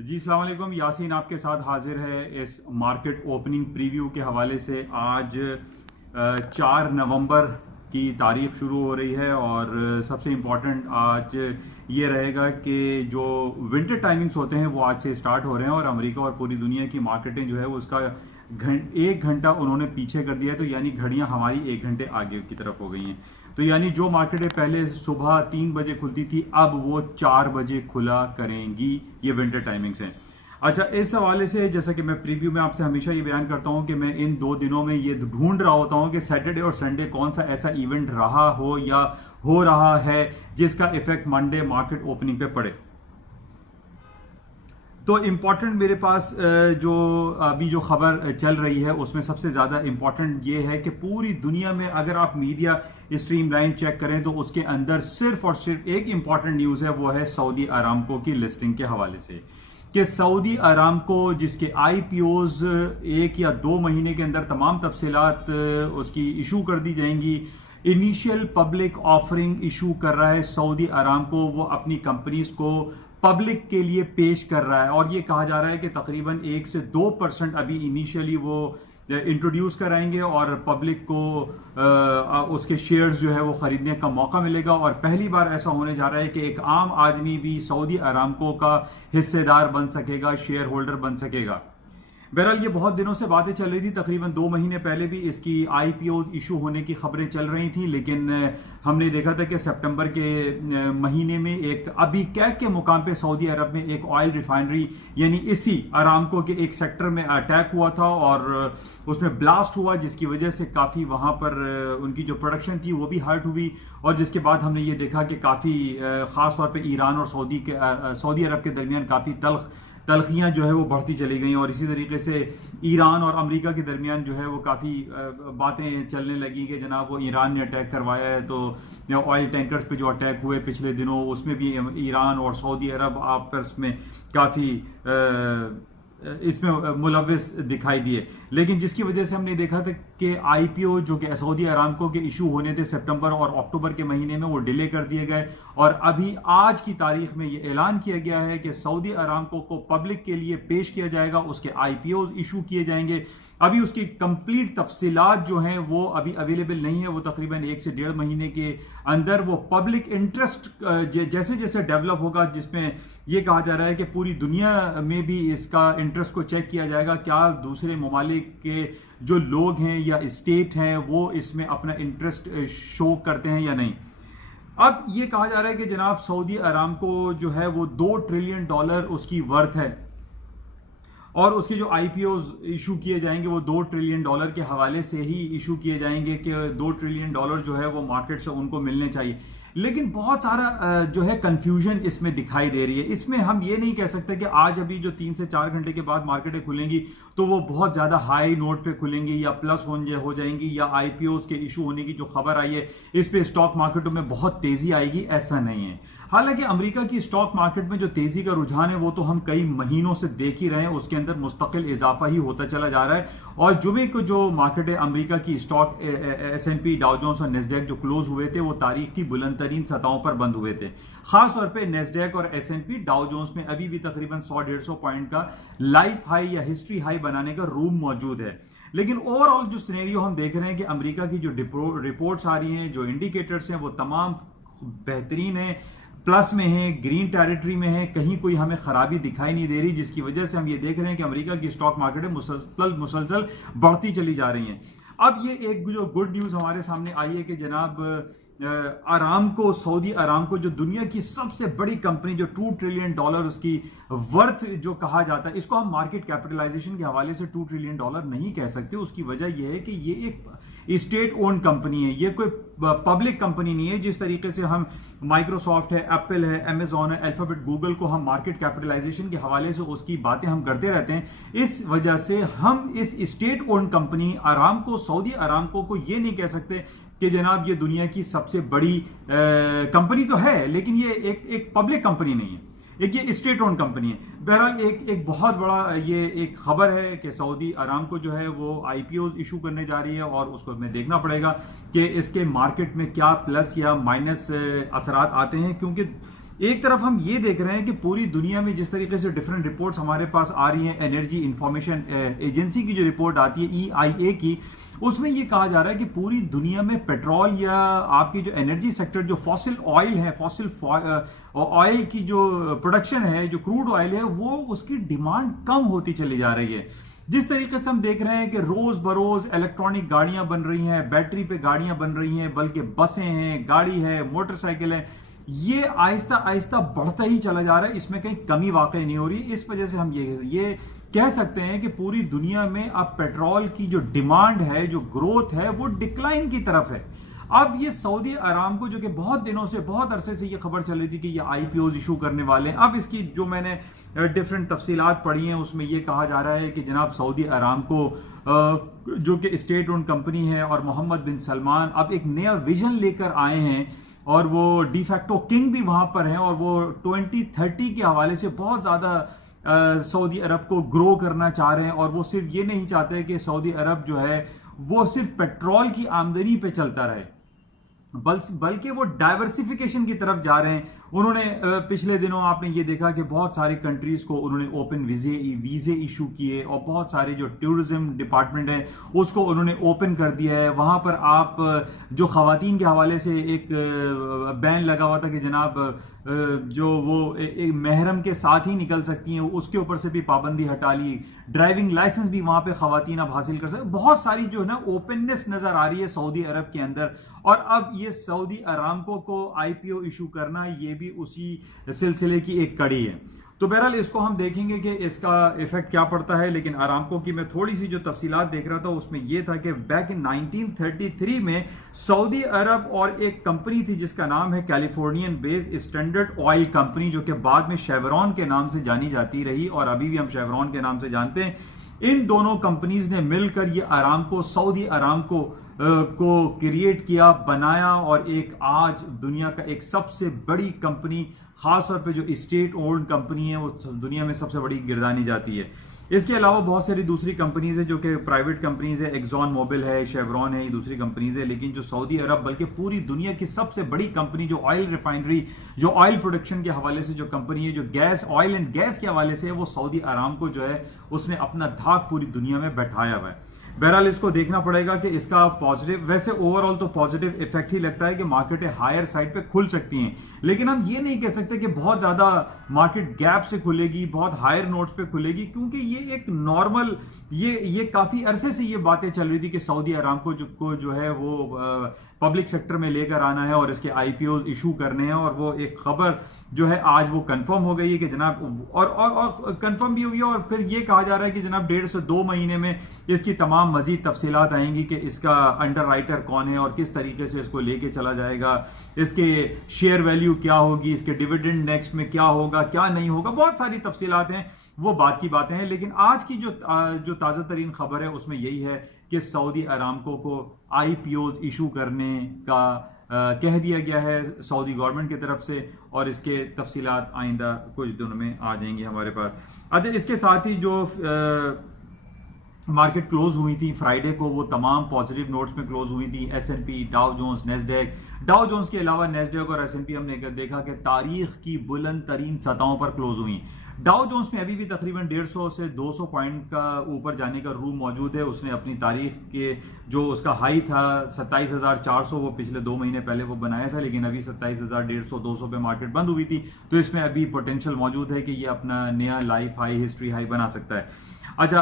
जी अस्सलाम वालेकुम। यासीन आपके साथ हाजिर है इस मार्केट ओपनिंग प्रीव्यू के हवाले से। आज 4 नवंबर की तारीख शुरू हो रही है और सबसे इम्पॉर्टेंट आज ये रहेगा कि जो विंटर टाइमिंग्स होते हैं वो आज से स्टार्ट हो रहे हैं और अमेरिका और पूरी दुनिया की मार्केटिंग जो है वो उसका 1 घंटा उन्होंने पीछे कर दिया है। तो यानी घड़ियां हमारी 1 घंटे आगे की तरफ हो गई हैं। तो यानी जो मार्केटें पहले सुबह 3 बजे खुलती थी अब वो 4 बजे खुला करेंगी। ये विंटर टाइमिंग्स हैं। अच्छा, इस हवाले से जैसा कि मैं प्रीव्यू में आपसे हमेशा ये बयान करता हूं कि मैं इन 2 दिनों में ये ढूंढ रहा होता हूं कि सैटरडे और संडे कौन सा ऐसा इवेंट रहा हो या हो रहा है जिसका इफेक्ट मंडे मार्केट ओपनिंग पे पड़े। तो इम्पॉर्टेंट मेरे पास जो अभी जो खबर चल रही है उसमें सबसे ज़्यादा इम्पॉर्टेंट ये है कि पूरी दुनिया में अगर आप मीडिया स्ट्रीम लाइन चेक करें तो उसके अंदर सिर्फ और सिर्फ एक इम्पॉर्टेंट न्यूज़ है, वो है सऊदी अरामको की लिस्टिंग के हवाले से कि सऊदी अरामको जिसके आईपीओज 1 या 2 महीने के अंदर तमाम तफसीलात उसकी इशू कर दी जाएंगी। इनिशियल पब्लिक ऑफरिंग इशू कर रहा है सऊदी अरामको, वो अपनी कंपनीज को पब्लिक के लिए पेश कर रहा है और ये कहा जा रहा है कि तकरीबन 1 से 2% अभी इनिशियली वो इंट्रोड्यूस कराएंगे और पब्लिक को उसके शेयर्स जो है वो खरीदने का मौका मिलेगा। और पहली बार ऐसा होने जा रहा है कि एक आम आदमी भी सऊदी अरामको का हिस्सेदार बन सकेगा, शेयर होल्डर बन सकेगा। बहरहाल ये बहुत दिनों से बातें चल रही थी, तकरीबन 2 महीने पहले भी इसकी आईपीओ इशू होने की खबरें चल रही थी, लेकिन हमने देखा था कि सितंबर के महीने में एक अबी कैक के मुकाम पे सऊदी अरब में एक ऑयल रिफाइनरी यानी इसी अरामको के एक सेक्टर में अटैक हुआ था और उसमें ब्लास्ट हुआ जिसकी वजह से काफ़ी वहाँ पर उनकी जो प्रोडक्शन थी वो भी हर्ट हुई। और जिसके बाद हमने ये देखा कि काफ़ी ख़ास तौर पर ईरान और सऊदी अरब के दरमियान काफ़ी तलखियाँ जो है वो बढ़ती चली गई और इसी तरीके से ईरान और अमेरिका के दरमियान जो है वो काफ़ी बातें चलने लगी कि जनाब वो ईरान ने अटैक करवाया है। तो ऑयल टैंकर्स पे जो अटैक हुए पिछले दिनों उसमें भी ईरान और सऊदी अरब आपस में काफ़ी इसमें मुलविस दिखाई दिए, लेकिन जिसकी वजह से हमने देखा था कि आईपीओ जो कि सऊदी अरामको के इशू होने थे सितंबर और अक्टूबर के महीने में वो डिले कर दिए गए और अभी आज की तारीख में ये ऐलान किया गया है कि सऊदी अरामको को पब्लिक के लिए पेश किया जाएगा, उसके आईपीओ इशू किए जाएंगे। अभी उसकी कंप्लीट तफसीलात जो हैं वो अभी अवेलेबल नहीं है, वो तकरीबन 1 से 1.5 महीने के अंदर वो पब्लिक इंटरेस्ट जैसे जैसे डेवलप होगा, जिसमें ये कहा जा रहा है कि पूरी दुनिया में भी इसका इंटरेस्ट को चेक किया जाएगा, क्या दूसरे ममालिक के जो लोग हैं या स्टेट हैं वो इसमें अपना इंटरेस्ट शो करते हैं या नहीं। अब ये कहा जा रहा है कि जनाब सऊदी अरामको जो है वो $2 ट्रिलियन उसकी वर्थ है और उसके जो आईपीओ इशू किए जाएंगे वो $2 ट्रिलियन के हवाले से ही इशू किए जाएंगे कि $2 ट्रिलियन जो है वो मार्केट से उनको मिलने चाहिए। लेकिन बहुत सारा जो है कंफ्यूजन इसमें दिखाई दे रही है। इसमें हम ये नहीं कह सकते कि आज अभी जो 3 से 4 घंटे के बाद मार्केटें खुलेंगी तो वो बहुत ज़्यादा हाई नोट पे खुलेंगी या प्लस हो जाएंगी या आईपीओ के इशू होने की जो खबर आई है इस पे स्टॉक मार्केटों में बहुत तेज़ी आएगी, ऐसा नहीं है। हालांकि अमेरिका की स्टॉक मार्केट में जो तेज़ी का रुझान है वो तो हम कई महीनों से देख ही रहे हैं, उसके अंदर मुस्तकिल इजाफा ही होता चला जा रहा है। और जुमे को जो मार्केट है अमेरिका की स्टॉक S&P, डाउ जोन्स और नेस्डैक जो क्लोज हुए थे वो तारीख की बुलंद तरीन सतहों पर बंद हुए थे। खास तौर पे नेस्डैक और S&P, डाउ जोन्स में अभी भी तकरीबन 100-150 पॉइंट का लाइफ हाई या हिस्ट्री हाई बनाने का रूम मौजूद है। लेकिन ओवरऑल जो सिनेरियो हम देख रहे हैं कि अमेरिका की जो रिपोर्ट्स आ रही हैं, जो इंडिकेटर्स हैं वो तमाम बेहतरीन है, प्लस में है, ग्रीन टेरिटरी में है, कहीं कोई हमें खराबी दिखाई नहीं दे रही, जिसकी वजह से हम ये देख रहे हैं कि अमेरिका की स्टॉक मार्केट मुसलसल बढ़ती चली जा रही हैं। अब ये एक जो गुड न्यूज़ हमारे सामने आई है कि जनाब अरामको, सऊदी अरामको जो दुनिया की सबसे बड़ी कंपनी जो $2 ट्रिलियन उसकी वर्थ जो कहा जाता है, इसको हम मार्केट कैपिटलाइजेशन के हवाले से $2 ट्रिलियन नहीं कह सकते। उसकी वजह यह है कि ये एक स्टेट ओन कंपनी है, ये कोई पब्लिक कंपनी नहीं है। जिस तरीके से हम माइक्रोसॉफ्ट है, एप्पल है, अमेजॉन है, अल्फाबेट, गूगल को हम मार्केट कैपिटलाइजेशन के हवाले से उसकी बातें हम करते रहते हैं, इस वजह से हम इस state own company Aramco, Saudi Aramco को ये नहीं कह सकते कि जनाब ये दुनिया की सबसे बड़ी कंपनी तो है, लेकिन ये एक पब्लिक कंपनी नहीं है, एक ये स्टेट ओन कंपनी है। बहरहाल एक बहुत बड़ा ये एक खबर है कि सऊदी अरामको जो है वो आईपीओ इशू करने जा रही है और उसको हमें देखना पड़ेगा कि इसके मार्केट में क्या प्लस या माइनस असरात आते हैं, क्योंकि एक तरफ हम ये देख रहे हैं कि पूरी दुनिया में जिस तरीके से डिफरेंट रिपोर्ट्स हमारे पास आ रही हैं, एनर्जी इंफॉर्मेशन एजेंसी की जो रिपोर्ट आती है EIA की, उसमें ये कहा जा रहा है कि पूरी दुनिया में पेट्रोल या आपकी जो एनर्जी सेक्टर, जो फॉसिल ऑयल है, फॉसिल ऑयल की जो प्रोडक्शन है, जो क्रूड ऑयल है, वो उसकी डिमांड कम होती चली जा रही है। जिस तरीके से हम देख रहे हैं कि रोज बरोज इलेक्ट्रॉनिक गाड़ियां बन रही हैं, बैटरी पे गाड़ियां बन रही हैं, बल्कि बसें हैं, गाड़ी है, मोटरसाइकिल है, ये आहिस्ता आहिस्ता बढ़ता ही चला जा रहा है, इसमें कहीं कमी वाकई नहीं हो रही। इस वजह से हम ये कह सकते हैं कि पूरी दुनिया में अब पेट्रोल की जो डिमांड है, जो ग्रोथ है, वो डिक्लाइन की तरफ है। अब ये सऊदी अरामको, जो कि बहुत दिनों से, बहुत अरसे से ये खबर चल रही थी कि ये IPOs इशू करने वाले हैं, अब इसकी जो मैंने डिफरेंट तफसीलात पढ़ी हैं उसमें ये कहा जा रहा है कि जनाब सऊदी अरामको जो कि स्टेट ओन्ड कंपनी है और मोहम्मद बिन सलमान अब एक नया विजन लेकर आए हैं और वो डिफैक्टो किंग भी वहां पर हैं और वो 2030 के हवाले से बहुत ज्यादा सऊदी अरब को ग्रो करना चाह रहे हैं। और वो सिर्फ ये नहीं चाहते कि सऊदी अरब जो है वो सिर्फ पेट्रोल की आमदनी पे चलता रहे, बल्कि वो डाइवर्सिफिकेशन की तरफ जा रहे हैं। उन्होंने पिछले दिनों आपने ये देखा कि बहुत सारी कंट्रीज को उन्होंने ओपन वीजे इशू किए और बहुत सारे जो टूरिज्म डिपार्टमेंट है उसको उन्होंने ओपन कर दिया है। वहां पर आप जो खवातीन के हवाले से एक बैन लगा हुआ था कि जनाब जो वो एक महरम के साथ ही निकल सकती हैं, उसके ऊपर से भी पाबंदी हटा ली। ड्राइविंग लाइसेंस भी वहां पे खवातीन अब हासिल कर सकते। बहुत सारी जो है ना ओपननेस नजर आ रही है सऊदी अरब के अंदर। और अब ये सऊदी अरामको को IPO इशू करना, ये भी उसी सिलसिले की एक कड़ी है। तो बहरहाल इसको हम देखेंगे कि इसका इफेक्ट क्या पड़ता है। लेकिन अरामको की मैं थोड़ी सी जो तफसीलात देख रहा था उसमें यह था कि बैक इन 1933 में सऊदी अरब और एक कंपनी थी जिसका नाम है Californian based standard oil company, जो कि बाद में शेवरॉन के नाम से जानी जाती रही और अभी भी हम शेवरॉन के नाम से जानते हैं। इन दोनों कंपनीज ने मिलकर ये अरामको, सऊदी अरामको को क्रिएट किया, बनाया और एक आज दुनिया का एक सबसे बड़ी कंपनी, खासतौर पे जो स्टेट ओन्ड कंपनी है, वो दुनिया में सबसे बड़ी गिरदानी जाती है। इसके अलावा बहुत सारी दूसरी कंपनीज है जो कि प्राइवेट कंपनीज है, एक्सॉन मोबिल है, शेवरॉन है, ये दूसरी कंपनीज है। लेकिन जो सऊदी अरब बल्कि पूरी दुनिया की सबसे बड़ी कंपनी, जो ऑयल रिफाइनरी, जो ऑयल प्रोडक्शन के हवाले से जो कंपनी है, जो गैस, ऑयल एंड गैस के हवाले से है, वो सऊदी अरामको जो है उसने अपना धाक पूरी दुनिया में बैठाया हुआ है। बहरहाल इसको देखना पड़ेगा कि इसका पॉजिटिव, वैसे ओवरऑल तो पॉजिटिव इफेक्ट ही लगता है कि मार्केटें हायर साइड पे खुल सकती हैं। लेकिन हम ये नहीं कह सकते कि बहुत ज्यादा मार्केट गैप से खुलेगी, बहुत हायर नोट्स पे खुलेगी, क्योंकि ये एक नॉर्मल, ये काफी अरसे से ये बातें चल रही थी कि सऊदी अरामको को जो है वो पब्लिक सेक्टर में लेकर आना है और इसके IPOs इशू करने हैं। और वो एक खबर जो है आज वो कंफर्म हो गई है कि जनाब, और कंफर्म भी हुई है। और फिर ये कहा जा रहा है कि जनाब 1.5 से 2 महीने में इसकी तमाम मजीद तफसीलात आएंगी कि इसका अंडर राइटर कौन है और किस तरीके से इसको लेके चला जाएगा, इसके शेयर वैल्यू क्या होगी, इसके डिविडेंड नेक्स्ट में क्या होगा, क्या नहीं होगा, बहुत सारी तफसीलात हैं, वो बात की बातें हैं। लेकिन आज की जो ताज़ा तरीन खबर है उसमें यही है कि सऊदी अरामको को IPOs इशू करने का कह दिया गया है सऊदी गवर्नमेंट की तरफ से, और इसके तफसीलात आइंदा कुछ दिनों में आ जाएंगी हमारे पास। अच्छा, इसके साथ ही जो मार्केट क्लोज हुई थी फ्राइडे को, वो तमाम पॉजिटिव नोट्स में क्लोज हुई थी। S&P, Dow Jones, Nasdaq, Dow Jones के अलावा नेस्डैक और S&P हमने देखा कि तारीख की बुलंद तरीन सतहों पर क्लोज हुई। डाउ जोन्स में अभी भी तकरीबन 150 से 200 पॉइंट का ऊपर जाने का रूम मौजूद है। उसने अपनी तारीख के जो उसका हाई था 27,400, वो पिछले 2 महीने पहले वो बनाया था, लेकिन अभी 27,150 200 पे मार्केट बंद हुई थी। तो इसमें अभी पोटेंशियल मौजूद है कि ये अपना नया लाइफ हाई, हिस्ट्री हाई बना सकता है। अच्छा,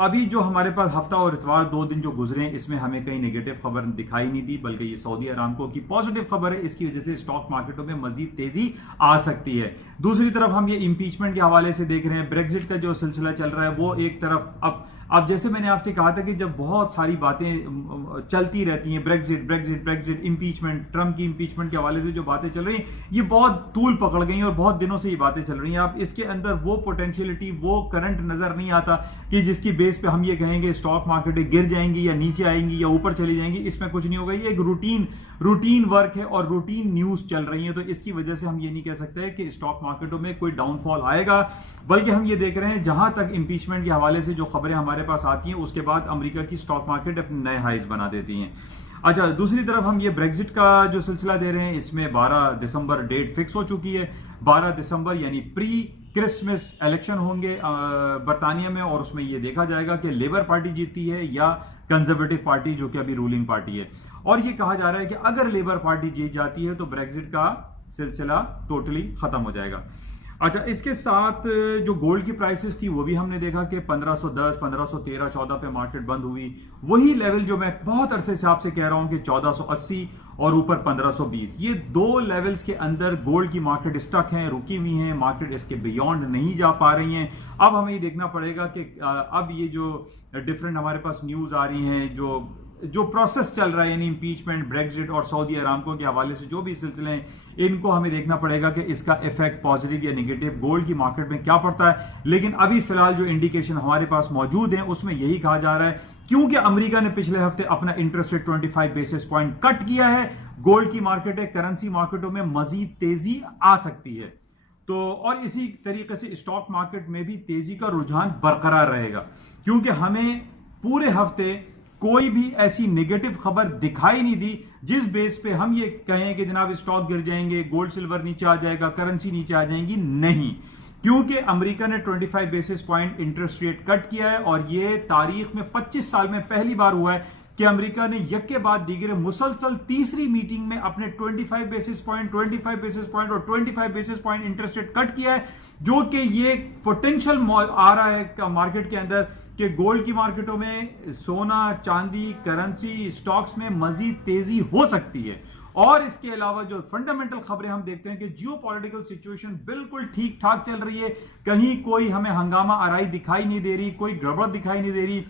अभी जो हमारे पास हफ्ता और इतवार 2 दिन जो गुजरे हैं, इसमें हमें कहीं नेगेटिव खबर दिखाई नहीं दी, बल्कि ये सऊदी अरामको की पॉजिटिव खबर है। इसकी वजह से स्टॉक मार्केटों में मजीद तेजी आ सकती है। दूसरी तरफ हम ये इंपीचमेंट के हवाले से देख रहे हैं, ब्रेक्जिट का जो सिलसिला चल रहा है वो एक तरफ अब जैसे मैंने आपसे कहा था कि जब बहुत सारी बातें चलती रहती हैं, Brexit Brexit Brexit, impeachment, Trump की इंपीचमेंट के हवाले से जो बातें चल रही हैं, ये बहुत तूल पकड़ गई और बहुत दिनों से ये बातें चल रही हैं। अब इसके अंदर वो पोटेंशियलिटी, वो करंट नजर नहीं आता कि जिसकी बेस पे हम ये कहेंगे स्टॉक मार्केटें गिर जाएंगी या नीचे आएंगी या ऊपर चली जाएंगी। इसमें कुछ नहीं होगा। ये एक रूटीन वर्क है और रूटीन न्यूज चल रही है। तो इसकी वजह से हम ये नहीं कह सकते कि स्टॉक मार्केटों में कोई डाउनफॉल आएगा, बल्कि हम ये देख रहे हैं जहां तक इंपीचमेंट के हवाले से जो खबरें हमारे पास आती हैं, उसके बाद अमेरिका की स्टॉक मार्केट अपने नए हाइज बना देती हैं। अच्छा, दूसरी तरफ हम ये ब्रेक्जिट का जो सिलसिला दे रहे हैं, इसमें 12 दिसंबर डेट फिक्स हो चुकी है। 12 दिसंबर यानी प्री क्रिसमस इलेक्शन होंगे बरतानिया में, और उसमें यह देखा जाएगा कि लेबर पार्टी जीतती है या कंजर्वेटिव पार्टी जो कि अभी रूलिंग पार्टी है। और यह कहा जा रहा है कि अगर लेबर पार्टी जीत जाती है तो ब्रेक्जिट का सिलसिला टोटली खत्म हो जाएगा। अच्छा, इसके साथ जो गोल्ड की प्राइसेस थी वो भी हमने देखा कि 1510, 1513, 14 पे मार्केट बंद हुई। वही लेवल जो मैं बहुत अरसे से आपसे कह रहा हूं कि 1480 और ऊपर 1520, ये दो लेवल्स के अंदर गोल्ड की मार्केट स्टक है, रुकी हुई है, मार्केट इसके बियॉन्ड नहीं जा पा रही हैं। अब हमें ये देखना पड़ेगा कि अब ये जो डिफरेंट हमारे पास न्यूज आ रही हैं, जो प्रोसेस चल रहा है यानी इंपीचमेंट, ब्रेक्जिट और सऊदी अरामको के हवाले से जो भी सिलसिले हैं, इनको हमें देखना पड़ेगा कि इसका इफेक्ट पॉजिटिव या नेगेटिव गोल्ड की मार्केट में क्या पड़ता है। लेकिन अभी फिलहाल जो इंडिकेशन हमारे पास मौजूद है उसमें यही कहा जा रहा है, क्योंकि अमेरिका ने पिछले हफ्ते अपना interest rate 25 basis point cut किया है, गोल्ड की मार्केट करेंसी मार्केटों में मजीद तेजी आ सकती है। तो और इसी तरीके से स्टॉक मार्केट में भी तेजी का रुझान बरकरार रहेगा, क्योंकि हमें पूरे हफ्ते कोई भी ऐसी नेगेटिव खबर दिखाई नहीं दी जिस बेस पे हम ये कहें कि जनाब स्टॉक गिर जाएंगे, गोल्ड सिल्वर नीचे आ जाएगा, करेंसी नीचे आ जाएंगी। नहीं, क्योंकि अमेरिका ने 25 basis point interest rate cut किया है, और ये तारीख में 25 साल में पहली बार हुआ है कि अमेरिका ने एक के बाद दीगर मुसलसल तीसरी मीटिंग में अपने 25 बेसिस पॉइंट, 25 बेसिस पॉइंट और 25 basis point interest rate cut किया है, जो कि ये पोटेंशियल आ रहा है मार्केट के अंदर कि गोल्ड की मार्केटों में, सोना, चांदी, करेंसी, स्टॉक्स में मजीद तेजी हो सकती है। और इसके अलावा जो फंडामेंटल खबरें हम देखते हैं कि जियोपॉलिटिकल सिचुएशन बिल्कुल ठीक ठाक चल रही है, कहीं कोई हमें हंगामा आराई दिखाई नहीं दे रही, कोई गड़बड़ दिखाई नहीं दे रही,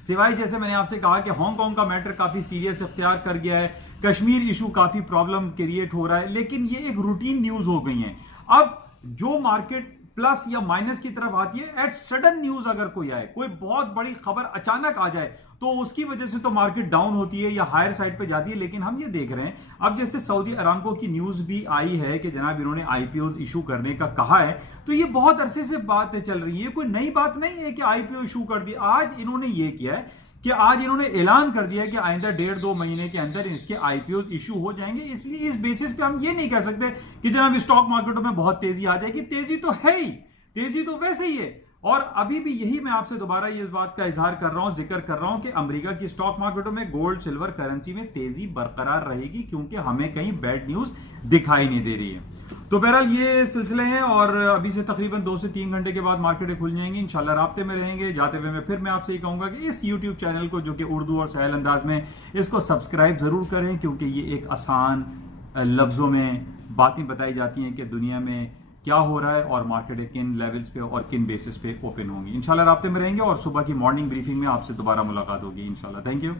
सिवाय जैसे मैंने आपसे कहा कि हांगकांग का मैटर काफी सीरियस इख्तियार कर गया है, कश्मीर इशू काफी प्रॉब्लम क्रिएट हो रहा है, लेकिन ये एक रूटीन न्यूज हो गई है। अब जो मार्केट प्लस या माइनस की तरफ आती है, एट सडन न्यूज अगर कोई आए, कोई बहुत बड़ी खबर अचानक आ जाए, तो उसकी वजह से तो मार्केट डाउन होती है या हायर साइड पे जाती है। लेकिन हम ये देख रहे हैं, अब जैसे सऊदी अरामको की न्यूज भी आई है कि जनाब इन्होंने आईपीओ इशू करने का कहा है, तो ये बहुत अरसे से बातें चल रही है, कोई नई बात नहीं है कि आईपीओ इशू कर दिया। आज इन्होंने ये किया है कि आज इन्होंने ऐलान कर दिया कि आइंदा 1.5-2 महीने के अंदर इसके आईपीओ इशू हो जाएंगे। इसलिए इस बेसिस पे हम ये नहीं कह सकते कि जनाब स्टॉक मार्केटों में बहुत तेजी आ जाएगी। तेजी तो है ही, तेजी तो वैसे ही है। और अभी भी यही मैं आपसे दोबारा इस बात का इजहार कर रहा हूं, जिक्र कर रहा हूं कि अमेरिका की स्टॉक मार्केटों में गोल्ड सिल्वर करेंसी में तेजी बरकरार रहेगी, क्योंकि हमें कहीं बैड न्यूज दिखाई नहीं दे रही है। तो बहरहाल ये सिलसिले हैं, और अभी से तकरीबन 2 से 3 घंटे के बाद मार्केटें खुल जाएंगी। इंशाल्लाह राब्ते में रहेंगे। जाते हुए मैं फिर आपसे ही कहूंगा कि इस यूट्यूब चैनल को, जो कि उर्दू और सहल अंदाज में, इसको सब्सक्राइब जरूर करें, क्योंकि ये एक आसान लफ्जों में बातें बताई जाती हैं कि दुनिया में क्या हो रहा है और मार्केटें किन लेवल्स पे और किन बेसिस पे ओपन होंगी। इंशाल्लाह राब्ते में रहेंगे और सुबह की मॉर्निंग ब्रीफिंग में आपसे दोबारा मुलाकात होगी इंशाल्लाह। Thank you.